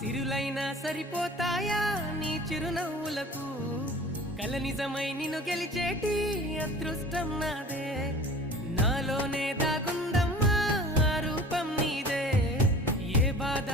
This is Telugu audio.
సిరులైనా సరిపోతాయా నీ చిరునవ్వులకు కల నిజమై నిన్ను గెలిచేటి అదృష్టం నాదే నాలోనే దాగుందమ్మా ఆ రూపం నీదే ఏ బాధ